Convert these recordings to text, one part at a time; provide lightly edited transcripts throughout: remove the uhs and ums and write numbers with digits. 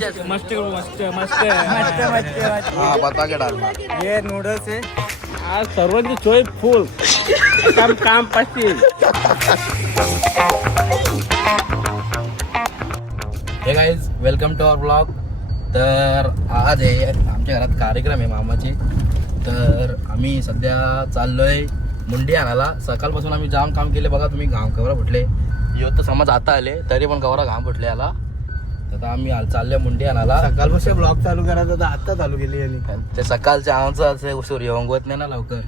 मस्त मस्त मस्त मस्त मस्त हाँ बताके डालना. ये नूडल्स है आज सर्वांची चोय फुल काम काम Patil. Hey guys welcome to our blog. तर आज आहे आमच्या घरात कार्यक्रम आहे मामाची. तर आम्ही सध्या चाललोय मुंडी आणायला. सकाळपासून आम्ही जाम काम केले बघा तुम्ही. घाम कवरा फुटले यो तर समज आता आले तरी पण कवरा घाम फुटले आला. तर आम्ही चाललोय मुंडी आणायला. सकाळपासून ब्लॉग चालू करायचा तर आता चालू केली आणि ते सकाळच्या आमचं सूर्य वंगवत नाही ना लवकर.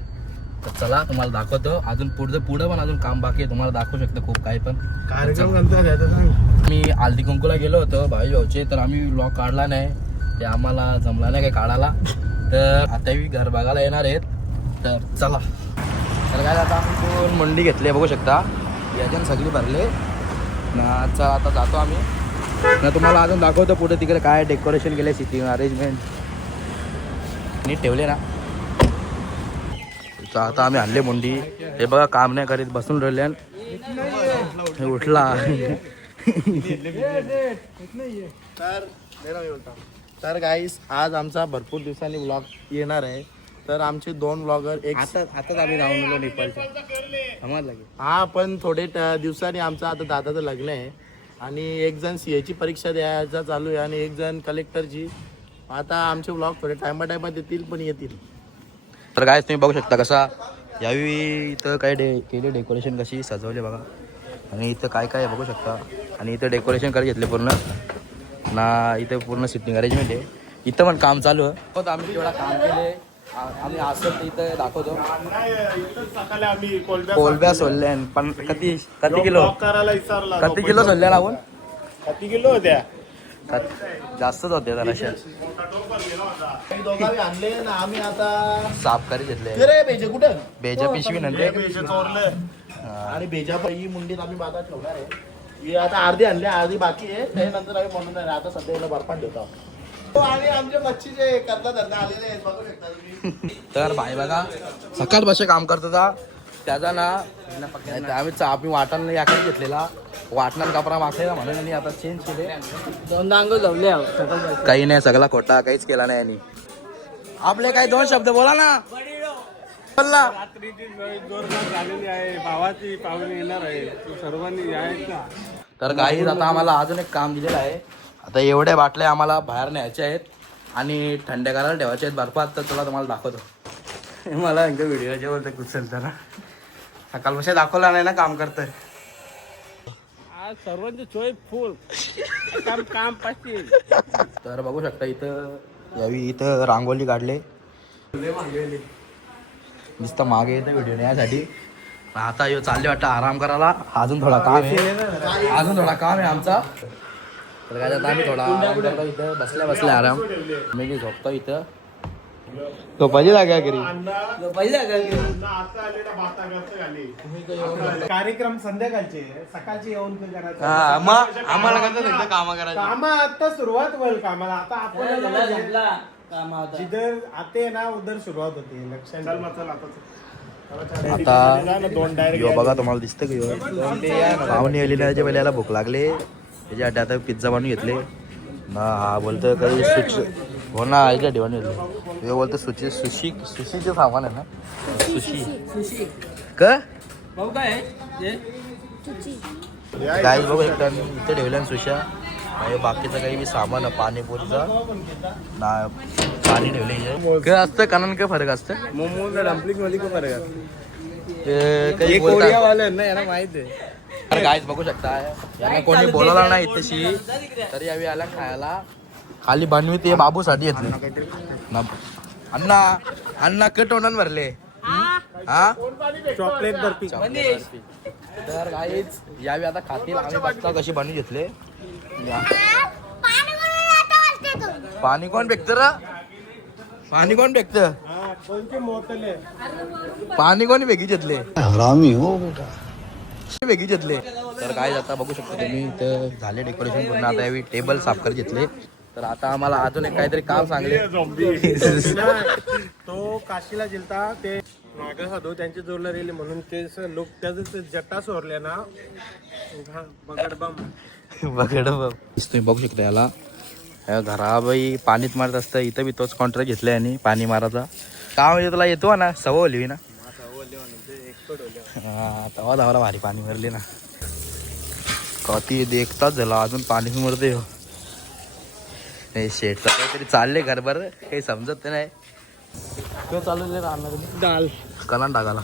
तर चला तुम्हाला दाखवतो. अजून पुढं पण अजून काम बाकी आहे. तुम्हाला दाखवू शकतो खूप काही पण. कार्यक्रम कोणता घ्यायचा सांग. मी हल्दी कुंकूला गेलो होतो भाई भाऊचे. तर आम्ही व्लॉग काढला नाही. ते आम्हाला जमला नाही काही काढायला. तर आता मी घर बघायला येणार आहेत. तर चला. तर काय आता आपण मंडी घेतली बघू शकता. याच्यानं सगळी भरले ना. चला आता जातो आम्ही ना. तुम्हाला अजून दाखवतो पुढे तिकडे काय डेकोरेशन केले. सिटिंग अरेंजमेंट नीट ठेवले ना. तर आता आम्ही आणले मुंडी. हे बघा काम नाही करीत बसून राहिले. हे उठला. तर गाईस आज आमचा भरपूर दिवसांनी व्लॉग येणार आहे. तर आमचे 2 व्लॉगर एक आताच आम्ही राहून आलो नेपाळच्या समजलं की. हा पण थोडे दिवसांनी आमचं आता दादाचं लग्न आहे. आणि एक जण सीएची परीक्षा द्यायचा चालू आहे आणि एक जण कलेक्टरची. आता आमचे व्लॉग थोडे टायमात येतील पण येतील. तर काय तुम्ही बघू शकता कसा यावेळी इथं काय केले डेकोरेशन कशी सजवले बघा. आणि इथं काय काय बघू शकता. आणि इथं डेकोरेशन करत घेतले पूर्ण ना. इथं पूर्ण सिटिंग अरेंजमेंट आहे. इथं पण काम चालू आहे. आम्ही जेवढा काम केले आम्ही असं इथं दाखवतो. कोलब्या सोडल्या पण किती किलो सोडल्या लावून किती किलो होत्या. जास्तच होते जराशा. दोघांनी आणले ना आम्ही आता साफ करी घेतले. रे बेजे कुठं बेजा पिशवी नंतर आणि बेजा ही मुंडीत आम्ही बाधा ठेवणार आहे. ही आता अर्धी आणली अर्धी बाकी आहे. त्यानंतर आम्ही म्हणून नाही आता सध्या याला बर्फान ठेवतो. आणि आमचे मच्छीचे करता धंदा आलेले आहेत बघू शकता तुम्ही. तर भाई बघा सकाळ बसे काम करत होता त्याचा ना. आम्ही वाटण याकडे घेतलेला. वाटणार कपडा मागलेला म्हणून आणि आता चेंज केले. 2 अंग जमले काही नाही सगळा खोटा काहीच केला नाही. आणि आपले काही 2 शब्द बोला ना. बोलला रात्रीची जोरदार झालेली आहे. भावाची पाहुणे येणार आहे. सर्वांनी यायचं. तर काही आता आम्हाला अजून एक काम दिलेलं आहे. आता एवढ्या बाटल्या आम्हाला बाहेर न्यायच्या आहेत आणि थंड्या करायला ठेवायच्या आहेत बर्फात. तर तुला तुम्हाला दाखवतो. मला एकदा व्हिडिओच्या वरती कुचलतं ना. सकाळपासून दाखवला नाही ना काम करतोय. आज सर्वांची चोय फुल काम काम पाटील. तर बघू शकता इथं यावी इथं रांगोली काढले. नुसतं मागे येतं व्हिडिओ यासाठी. आता यो चालले वाटतं आराम करायला. अजून थोडा काम आहे आमचा. तर काय आता आम्ही थोडा आराम करतो इथं बसल्या आराम. मी झोपतो इथं. तो पाहिजे जागा घरी कार्यक्रम संध्याकाळचे सकाळचे येऊन करायचं. आम्हाला कसं काम करायचं. काम आता सुरुवात होईल कामाला. आता आपण जिधर आते ना उधर सुरुवात होती. लक्षात आता यो बघा तुम्हाला दिसतं की यो पाहुणे येण्याच्या वेळेला भूक लागले. त्याच्यासाठी आता पिझ्झा बनवून घेतले ना. हा बोलतो काही सुशी हो ना. ऐकलं बनवून घेतले. यो बोलतो सुशीचे सामान आहे ना. सुशी का काय बघू शकता. इथे ठेवल्या सुशा. बाकीचं काही बी सामान पाणीपुरीचा ना. पाणी ठेवले काय असतं कानान काय फरक असतं. मोमोज डम्पलिंग मध्ये काय फरक आहे. काही कोरियावाल्यांना यांना माहित आहे. तर गाईज बघू शकता यांना कोणी बोलवला नाही तशी तरी यावी आला खायला. खाली बनवी ते बाबूसाठी घेतले ना. अण्णा कट होणार भरले हा चॉकलेट बर्फी. तर गाईज यावी आता खातील. आम्ही बघता कशी बनवून घेतले. पाणी कोण फेकत र. पाणी कोण फेकत. पाणी कोणी वेगळी घेतले. हरामी हो बेटा वेगळी घेतले. तर काय आता बघू शकता तुम्ही इथं झाले डेकोरेशन पूर्ण. आता यावेळी टेबल साफ करत घेतले. तर आता आम्हाला अजून एक काहीतरी काम सांगले. तो काशीला गेलता ते मागे साधू त्यांचे जोडला रेले म्हणून ते लोक त्याच जट्टा सोरल्या ना. बगड बम तुम्ही बघू शकता याला घराबाई पाणीच मारत असतं. इथं बी तोच कॉन्ट्रॅक्ट घेतलाय आणि पाणी मारायचा का म्हणजे तुला येतो ना सवय होली ना. हा तवा धावला भारी पाणी भरली ना कधी देखताच झाला अजून पाणी मरते. नाही शेटचा काहीतरी चालले घरभर काही समजत नाही. तो चालू राहणार दाल कलान टाकाला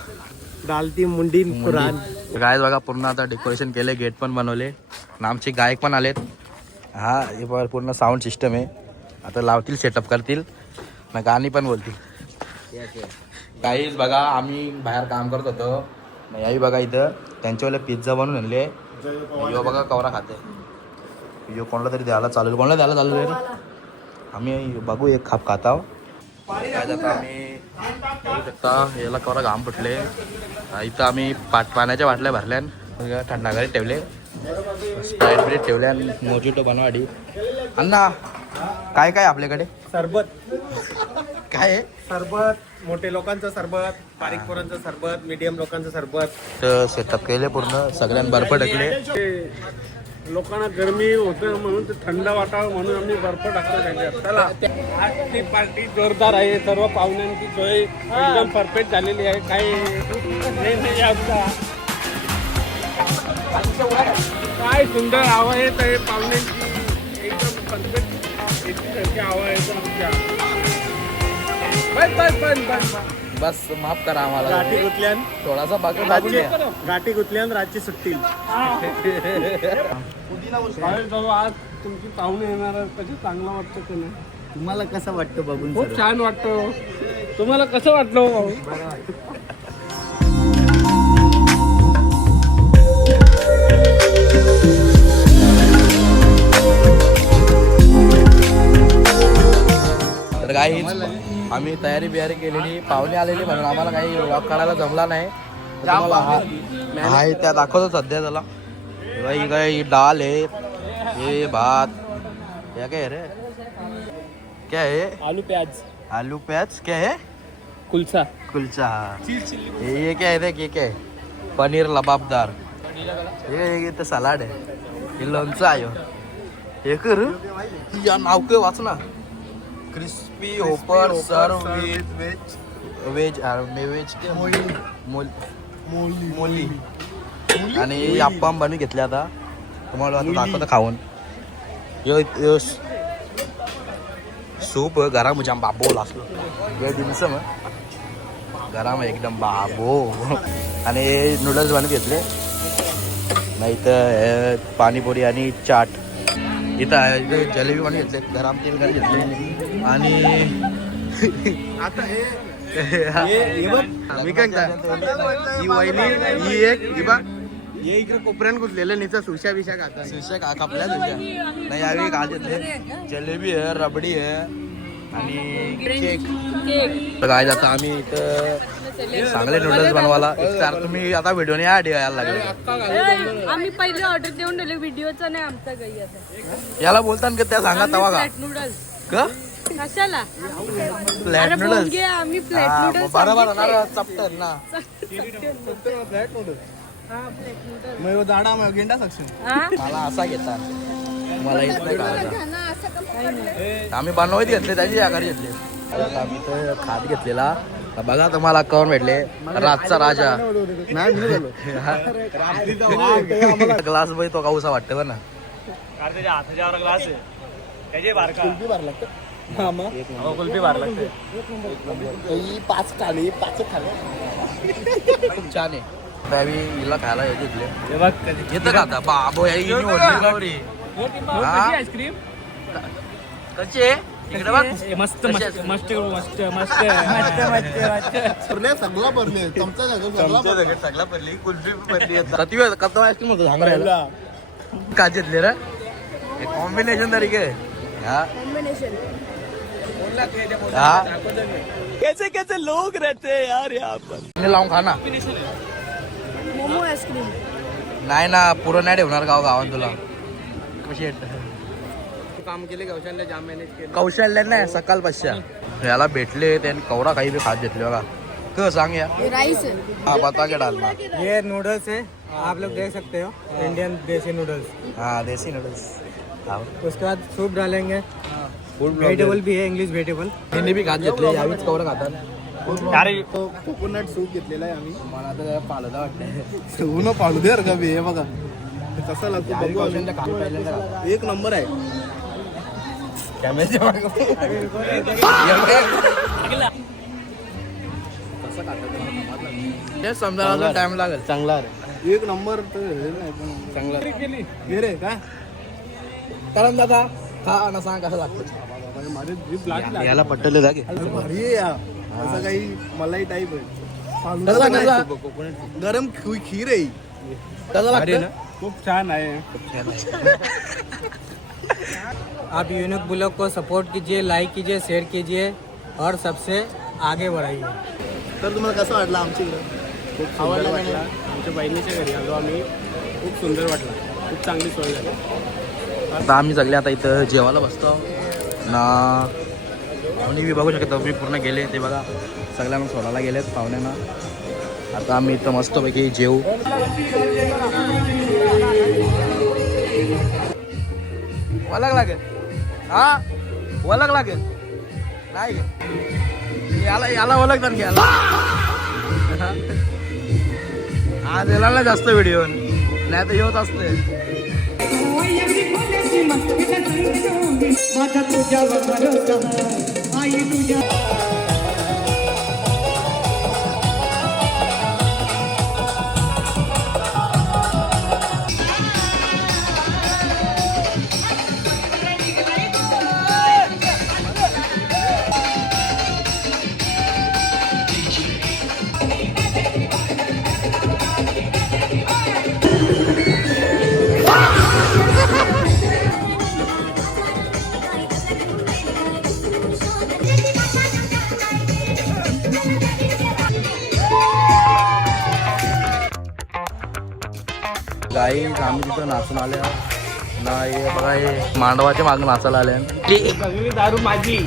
दाल ती मुंडी पुराण. गाय बघा पूर्ण आता डेकोरेशन केले गेट पण बनवले आमचे गायक पण आलेत. हा हे पूर्ण साऊंड सिस्टम आहे. आता लावतील सेटअप करतील ना गाणी पण बोलतील. काहीच बघा आम्ही बाहेर काम करत होतो याही बघा इथं त्यांच्यावाले पिझ्झा बनवून आणले. यो बघा कवरा खाते यो कोणाला तरी द्यायला चालेल कोणाला द्यायला चालू रे. आम्ही बघू एक खाप खाता काय जाता आम्ही बघू शकता याला कवरा घाम फुटले. इथं आम्ही पाण्याच्या बाटल्या भरल्यान थंडागारी ठेवले स्प्राईट ब्रेड ठेवल्या मोजिटो बनवाडी. अण्णा काय काय आपल्याकडे सरबत काय आहे. सरबत मोठे लोकांचं सरबत बारीक पोरांचं सरबत मीडियम लोकांचं सरबत सेटअप केले पूर्ण सगळ्यांना बर्फ ढकले. लोकांना गरमी होतं म्हणून ते थंड वाटावं म्हणून आम्ही बर्फ टाकतो त्याच्यात. चला आजची पार्टी जोरदार आहे. सर्व पाहुण्यांची सोय एकदम परफेक्ट झालेली आहे. काही नाही आमचा काय सुंदर हवा येत आहे पाहुण्यांची एकदम परफेक्ट हवा येतो आमच्या. बस माफ करा आम्हाला गाठी गुतल्यान थोडासा बाकी गाठी गुतल्यान रातची सुट्टी. आज तुमची पाहुणे येणार कशी चांगलं वाटतं ते नाही. तुम्हाला कसं वाटतं बघून खूप छान वाटतं. तुम्हाला कसं वाटलं भाऊ. तर काही आम्ही तयारी बियारी केलेली पाहुणे आलेली म्हणून आम्हाला काही व्लॉग काढायला जमला नाही. हा त्या दाखवतो सध्या त्याला ही काही डाल आहे हे भात क्या काय है रे क्या है आलू प्याज क्या है कुलचा कुलचा. ये क्या है ये क्या है पनीर लबाबदार हे तर सलाड आहे हे लोणचं आहे हे कर या नाव काय वाच ना क्रिस्पी होपर सर्व वेज मोली आणि अप्पम बनवून घेतले. आता तुम्हाला आता दाखवतं खाऊन यो सूप गरम जाम बाबो लागलो हे दिनस मग गरम एकदम बाबो. आणि नूडल्स बनवून घेतले नाही तर पाणीपुरी आणि चाट. इथं जलेबी बनवून घेतले गरम तेल घालून घेतले. आणि आता मी काय ही वहिनी ही एक हे इकडे कोपऱ्यान घुसलेलं निचा सुशा बिशा खाता सुशा कापल्या तुझ्या नाही यावेळी काय घेतले जलेबी आहे रबडी आहे आणि केक. काय जातं आम्ही इथं चांगले नूडल्स बनवायला एक तुम्ही आता व्हिडिओने ऍड यायला लागले. आम्ही पहिले ऑर्डर देऊन दिले व्हिडिओचा नाही आमचा काही आता. याला बोलताना का त्या सांगा तवा का नूडल्स का कशाला फ्लॅट नूडल्स आम्ही फ्लॅट नूडल्स बरोबर चपटत ना फ्लॅट नूडल्स मग दाडा मग गेंडा सक्षम मला असा घेता मला येत नाही करायचा. आम्ही बनवत घेतले त्याची आकार घेतले आम्ही तर खात घेतलेला. बघा तुम्हाला कौन भेटले रातचा राजा ग्लास बघ तो काऊसा वाटतं बरं ना ग्लास आहे त्याचे कुल्फी बार लागतं. कुल्फी बार लागते. पाच खाली पाच खाली खूप छान आहे. त्यावेळी हिला खायला हे घेतले येतं का आता बाबो आईस्क्रीम कशी आहे इकडे बघ मस्त मस्त मस्त मस्त मस्त सगळं भरले तुमचा सगळा भरली कुल्फी भरली कथा आईस्क्रीम होतं सांगायला का घेतले रे कॉम्बिनेशन तरीके हा कैसे कैसे लोग रहते हैं यार यहाँ पर. लावून खा ना मोमो आईस्क्रीम नाही ना पुरं नाही ठेवणार गावात तुला कशी काम केले कौशल्य जाम मॅनेज केले. कौशल्य नाही सकाळ पश्चा याला भेटले त्यांनी कवरा काही बी खात घेतले बघा क सांग या राईस हा बता के डालना ये नूडल्स है आप लोग देख सकते हो इंडियन देसी नूडल्स. हाँ देसी नूडल्स उसके बाद सूप डालेंगे व्हेजिटेबल बी आहे इंग्लिश व्हेजिटेबल त्यांनी बी खात घेतले यावीच कवर खातात अरे कोकोनट सूप घेतलेला आहे आम्ही. मला तर पालदा वाटतं ऊन पाळू दे का बे, हे बघा कसा लागतो बघू आम्ही. एक नंबर आहे. हे समजायला टाइम लागेल चांगला रे एक नंबर तर हे नाही पण चांगला हे रे काय कारण दादा खा ना सांग कसं लागतं माझे जीभ लागली. याला पट्टले जागे भारी आहे या. असं काही मलाई टाईप आहे. कसं फालुदा नाही. लागतं गरम खीर आहे. कसं लागतं खूप छान आहे. आप यूनिक ब्लॉग को सपोर्ट कीजिए, लाइक कीजिए, शेयर कीजिए और सबसे आगे बढ़ाइए. तर तुम्हाला कसं वाटलं आमच्या इकडं? खूप सुंदर वाटला. आमच्या बहिणीच्या घरी आलो आम्ही. खूप सुंदर वाटला. खूप चांगली सोय झाली. आता आम्ही सगळे आता इथं जेवायला बसतो ना. कोणी बी बघू शकतो मी पूर्ण गेले ते बघा सगळ्यांना सोडायला गेलेत पाहुण्यांना. आता आम्ही इथं मस्तपैकी जेवू. वलग लागेल हा वलग लागेल नाही याला वलगतात घ्यायला आज याला ना जास्त व्हिडिओ नाही तर येत असते. माझा तुझ्यावर भरोसा आई तुझ्या गाई आम्ही तिथं नाचून आले ना. हे बघा हे मांडवाच्या मागं नाचायला आले. सगळी दारू माझी.